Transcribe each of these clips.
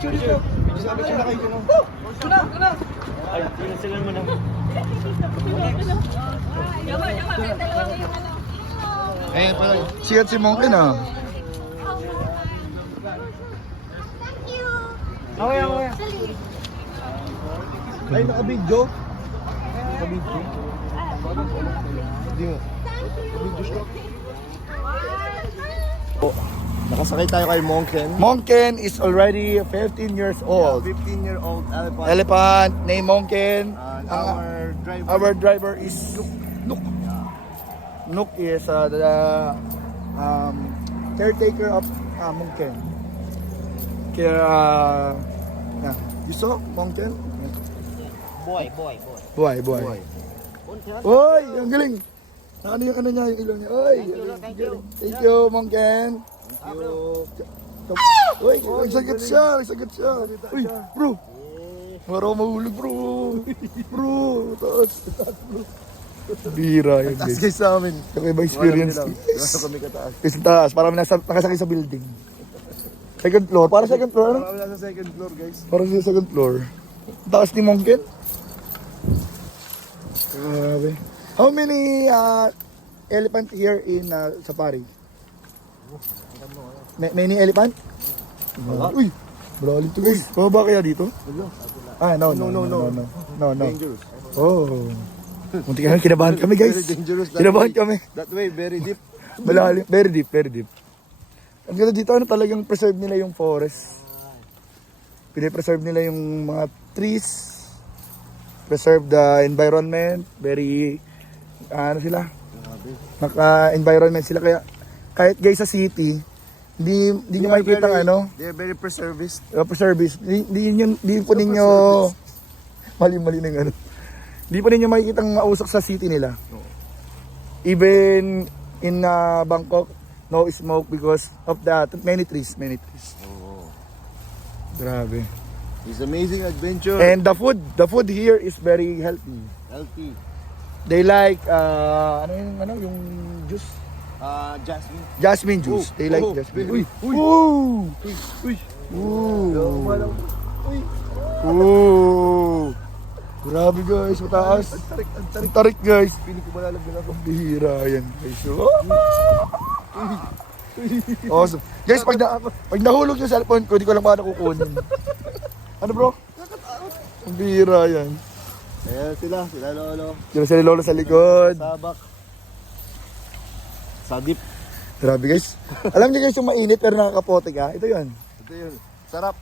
Picture dito. Picture na kayo dito. Kuna. Ay, sila mo na. Ayan pala. Sikat si Monkey na. Okay. Ay, naka-video. Naka-video. Hindi mo. Naka-video siya. Nakasakay tayo kay Monken. Monken is already 15 years old. 15-year-old elephant. Elephant named Monken. And Ang our driver. our driver is Nook. Nook is the caretaker of Monken. Kaya, yeah. You saw Monken? Boy. Buhay. Oy, ang galing. Ano yung ano niya, yung ilong niya. Oy, thank you, Monken. Thank you. Uy, nagsagat siya. Uy, bro. Parang mahulog, bro. Bro, taas, bro. Bira yun, Taas guys. guys sa amin. Kakaiba experience. Gaano kami kataas. Kasi taas, parang nakasakay sa building. Second floor, para second floor, ano? Kami nasa second floor guys. Para sa second floor. Taas ni Monken. Grabe. How many elephant here in safari? Many elephant? Uy, malalim to guys. Pababa kaya dito? No. Dangerous. Oh. Muntik na kinabahan kami guys. Very dangerous. Kinabahan kami. That way, very deep. Malalim, very deep. Ang ganda dito, ano talagang preserve nila yung forest. Pine-preserve nila yung mga trees. Preserve the environment. Very, ano sila? Naka-environment sila. Kaya, kahit guys sa city, hindi nyo makikita ang ano, They are very preservist. preservist. Hindi po ninyo, mali ng ano. Hindi po ninyo makikita ang mausok sa city nila. Even in Bangkok, no smoke because of the many trees. Grabe. It's amazing adventure. And the food here is very healthy. Healthy. They like yung juice, Jasmine. jasmine juice. They like Oh, jasmine. uy, Uy. Uy. Ooh. Grabe guys, mataas. Ang tarik guys. Piling ko malalagyan ako. Bihira yan guys. Awesome. Guys, pag nahulog yung cellphone ko, di ko lang paano kukunin. Ano bro? Ang bihira yan. Ayan sila lolo. Diyan sila lolo sa likod. Sabak. Sadip. Grabe guys. Alam niyo guys yung mainit pero nakakapote ka? Ito yun. Ito yun. Sarap.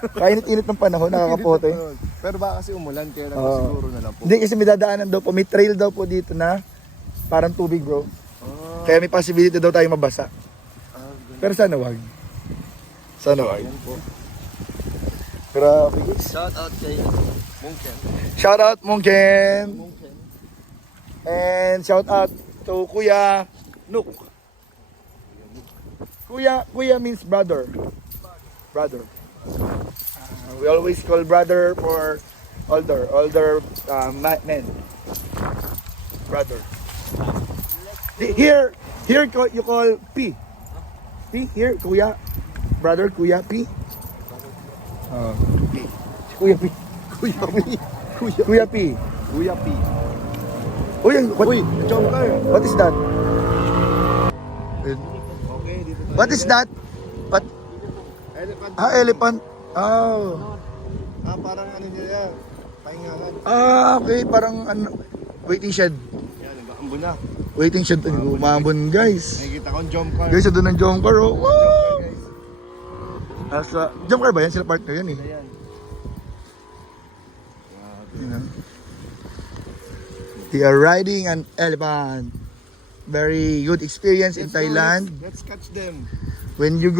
Kainit-init ng panahon, nakakapote. Pero baka kasi umulan, kaya lang Oo. siguro na lang po. Hindi kasi may dadaanan daw po, may trail daw po dito na parang tubig bro. Ah, Kaya may possibility daw tayo mabasa. ganun. Pero sana wag. Sana wag. Ayan po. Grabe guys. Shout out kay Monken. Shout out Monken. Monken. And shout out to Kuya Nook. Kuya means brother. Brother. We always call brother for older men. Brother. Here you call P. P here, Kuya. Brother, Kuya P. P. Kuya P. Kuya P. Kuya P. Kuya P. Uy, Uy, chonker. what is that? Okay, dito tayo. What is that? What? Elephant. Elephant. Oh. Parang ano niya yan. Pahingahan. Okay. Parang ano, waiting shed. Yan, nag-aambo na. Waiting shed. Umambon, guys. Nakikita ko ang jump car. Guys, doon ng jump car, oh. Woo! Guys. Jump car ba yan? Sila partner yan, eh. Ayan. You know? They are riding an elephant. Very good experience in Thailand. Let's catch them. When you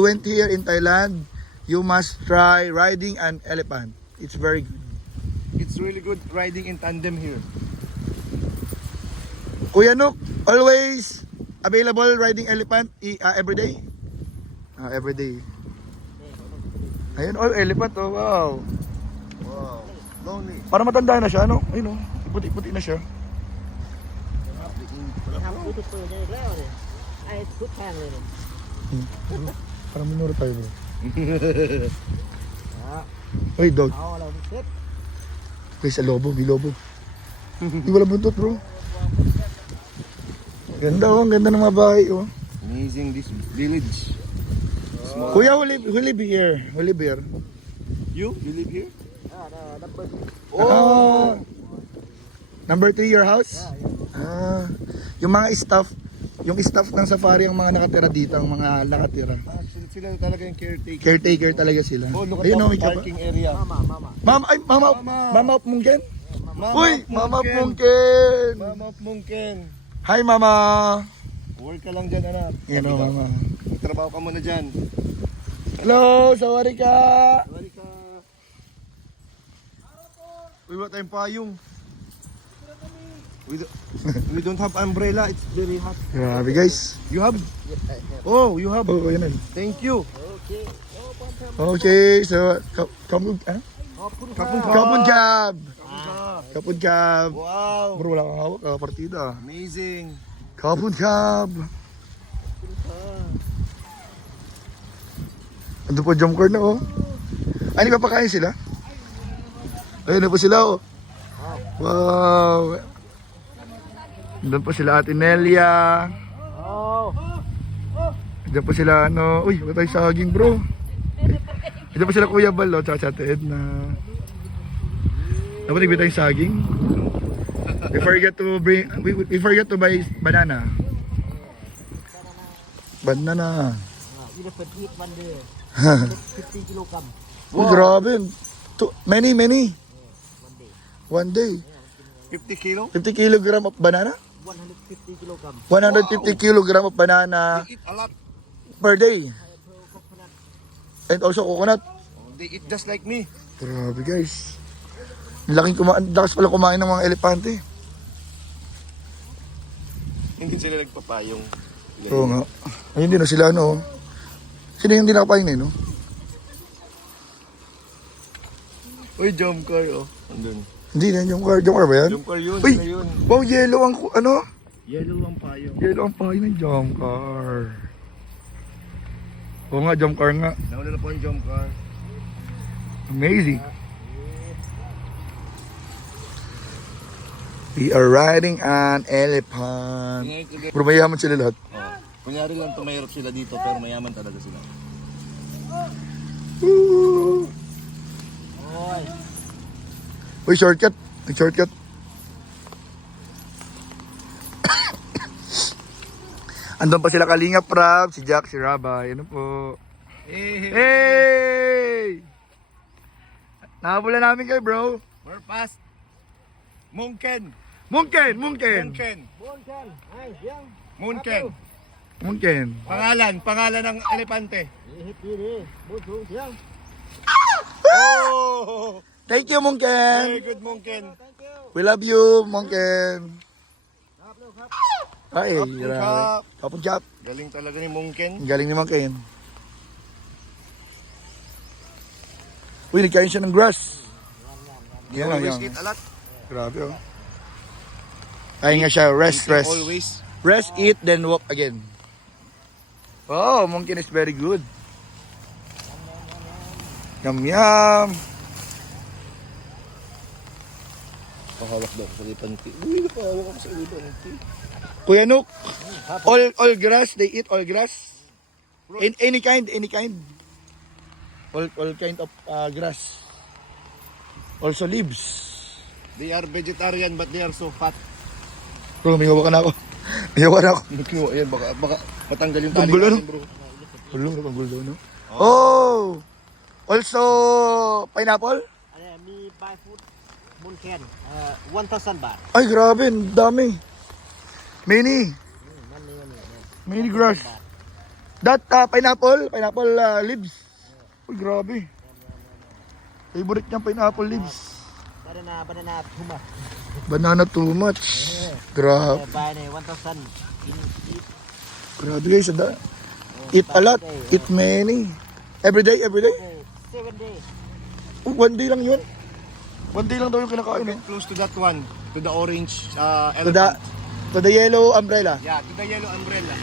went here in Thailand, you must try riding an elephant. It's very good. It's really good riding in tandem here. Kuya Nook, always available riding elephant every day? Every day. Ayun, all elephant, oh, wow. Wow. Lonely. Para matanda na siya, no? Ayun, oh. Puti-puti na siya. ทำยูทูบเบอร์ได้แล้วเลยไอ้ทุกแทงเลยเนี่ย Parang minuro tayo, bro. Uy, dog. Ako wala buntot. Uy, sa lobo, may lobo. Di wala buntot, bro. Ganda oh, ang ganda ng mga bahay oh. Amazing this village. Kuya, who live here? Who live here? You live here? Number. Oh! Number 3 your house? Ah, yung mga staff, yung staff ng safari ang mga nakatira dito, ang mga nakatira. Sila talaga yung caretaker. Caretaker talaga sila. Oh, look at Ayun, the oh, may kapa- parking area. Mama, ay, mama, mama of Mungken? Uy, mama of Mungken! Mama of Mungken. Hi, mama! Work ka lang dyan, anak. Yan o, mama. Magtrabaho ka muna dyan. Hello, sawari ka! Balik ka. Uy, wala tayong payong. We don't have umbrella. It's very hot. Grabe guys. You have? Oh, you have. Oh, yan. Thank you. Okay. Okay, so, kapun Kapun cab! Kapun cab! Wow. Bro, wala kang hawak, partida. Amazing. Kapun cab! Ando po jump car na oh. Ay, nagpapakain sila? Ayun na po sila oh. Wow! Doon po sila Ate Nelia. Oh. Diyan po sila ano. Uy, wala tayong saging bro. Diyan po sila Kuya Bal oh, tsaka si Ate Edna. Dapat nagbigay tayong saging. We forget to buy banana. Banana. You have to eat one day. 50 kilogram. Oh, grabe. Many. One day. One day. 50 kilo? 50 kilogram of banana? 150 kilogram. 150 kilogram of banana They eat a lot. per day. And also coconut. They eat just like me. Grabe guys. Lakas pala kumain ng mga elepante. Hindi sila nagpapayong. Oo nga. Ayun din na sila ano. Sino yung hindi nakapain na yun? No? Uy, jump car oh. Andun. Hindi na yung car. Yung car ba yan? Jump car yun. Uy! Sila yun. Wow, yellow ang ano? Yellow ang payong. Yellow ang pahay ng jump car. Oo nga, jump car nga. Nauna na po ang jump car. Amazing. We are riding an elephant. Bro, mayaman sila lahat. Oh. Kunyari lang tumahirap sila dito pero mayaman talaga sila. Woo! Oy. Uy, shortcut. May shortcut. Andun pa sila Kalinga Prab, si Jack, si Rabay. Ano po? Hey! Nakabulan namin kayo, bro. We're past Mungken. Mungken! Mungken. Bonkan. Ay, yang. Mungken. Mungken. Pangalan ng elepante. Ihit diri. Busong yang. Oh! Thank you, Very Mungken. good, Mungken. Thank you. We love you, Mungken. Ay, Kapun grabe. Kap. Kapun Kap. Galing talaga ni Mungken. Ang galing ni Mungken. Uy, nagkain siya ng grass. You Yan, always yan. eat a lot. Grabe, oh. Ay nga siya, rest. Always. Rest, eat, then walk again. Oh, Mungkin is very good. Yum, yum. Pahawak daw sa elepante. Uy, napahawak ako sa elepante. Kuya Nook, all grass, they eat all grass. Any kind. All kind of grass. Also leaves. They are vegetarian but they are so fat. Bro, may hawakan ako. May hawakan ako. Nakiwa yan, baka matanggal yung tali Tanggal, ano? natin, bro. Ulo, napanggulo daw, no? Oh! Also, pineapple? Me buy food. Bonkan. 1,000 baht. Ay, grabe, ang dami. Many grass. That pineapple leaves. Uy, grabe. Favorite niya pineapple leaves. Banana too much. Banana too much. Grabe. Buy 1,000. Eat. Grabe guys, eat a lot, eat many. Every day. 7 days. Oh, one day lang yun. One day lang daw yung kinakain. Get close to that one, to the orange To elephant. the yellow umbrella. Yeah, to the yellow umbrella.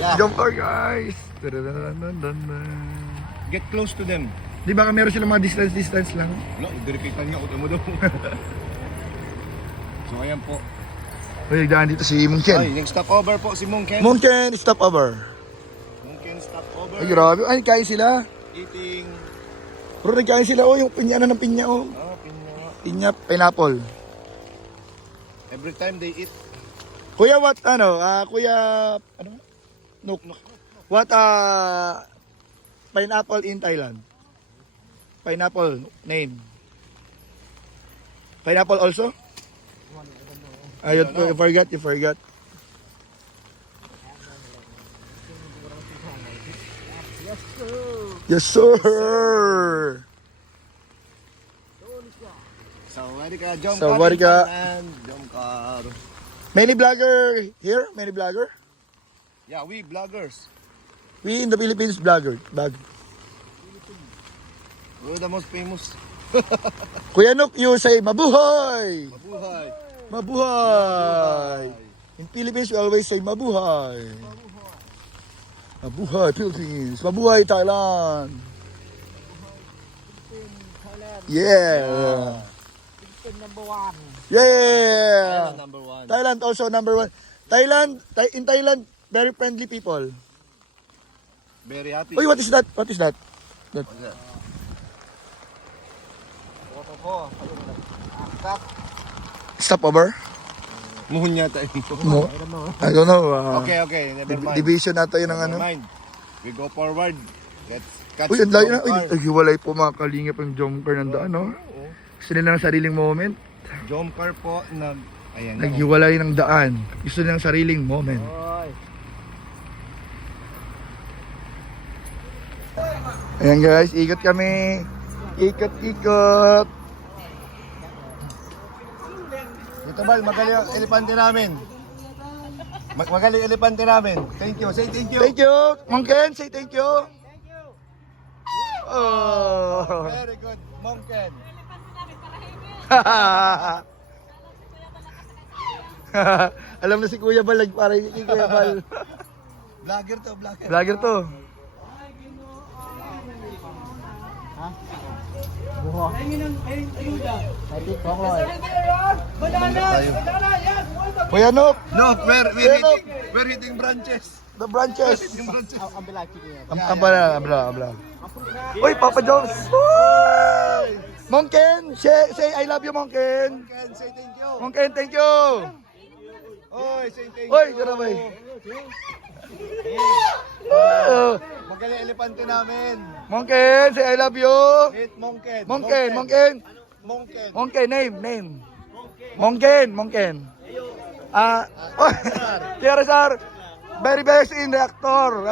Yeah. Jump car guys. Get close to them. Di ba meron silang mga distance lang? No, idiripitan nga uto mo daw. So ayan po. Uy, nagdaan dito si Mungken. Ay, yung stopover po si Mungken. Mungken, stop over. Mungken stopover. Ay, grabe. Ay, kain sila. Eating. Bro, nagkain sila. Oh, yung pinya ng pinya. Oh. Pinya. Pinya, pineapple. Every time they eat. Kuya, what, kuya, ano? Nook. What, pineapple in Thailand? Pineapple name. Pineapple also? Ayun, you forgot. Yes, sir. Sawadika, jump Sawadika. and jump car. Many vlogger here? Many vlogger? Yeah, we vloggers. We in the Philippines vlogger. We're the most famous. Kuya Nook, you say mabuhay! Mabuhay. Mabuhay! In Philippines, we always say mabuhay. Mabuhay, Philippines. Mabuhay, Thailand. Yeah. Philippines number 1. Yeah. Number 1. Thailand also number 1. In Thailand, very friendly people. Very happy. Uy, what is that? What is that? What's that? Stop over? Muhon yata ito. No. I don't know. Okay, never mind. Division nato yun ng ano. Never mind. We go forward. Let's catch Uy, ang layo na. jump car. Uy, hiwalay po mga kalingap ang jumper ng daan, no? Gusto nila ng sariling moment. Jump car po na... Ayan. Naghiwalay ng daan. Gusto nila ng sariling moment. Oy. Ayan guys, ikot kami. Ikot. Dito Bal, magaling ang elepante namin. Magaling ang elepante namin. Thank you. Say thank you. Thank you. Mongken, say thank you. Oh. Very good. Mongken. Alam na si Kuya Bal, para kay Kuya Bal. Vlogger to, vlogger. Vlogger to. Buho. Kuya Nook, Look, we're hitting branches. the branches. Hitting branches. Ang bilaki niya. Abla. Uy, Papa Jones. Uy! Mongken, say I love you, Mongken. Mongken, say thank you. Mongken, thank you. Oy, say thank you. Uy, karabay. Oh, Magaling ang elepante namin. Mongken, say I love you. Hit Mongken. Mongken. Mongken. Name. Mongken. Kira sir, very best in the actor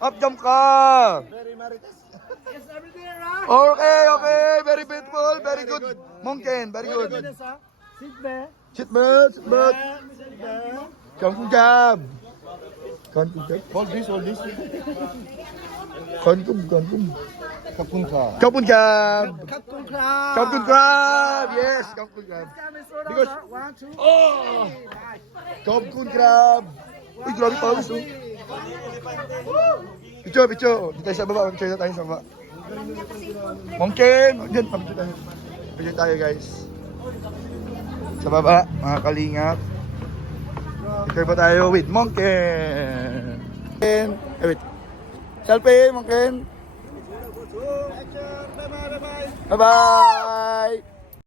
of jump car. Very marites. Okay, very beautiful, very good. Mongken, very good. Seatbelt. Kangkung jab. Hold this. Kangkung. Kapun ka. Kangkung jab. Kapkong crab. Kangkung crab. Yes, kangkung crab. Because, kangkung crab. Uy, grabe pawis, oh. Picho. Dito tayo sa baba. Picho tayo sa baba. Mongken. Diyan, picho tayo, guys. Sa baba, mga kalingap. Picture pa tayo with Mongken. Wait. Selfie, Mongken. Bye-bye.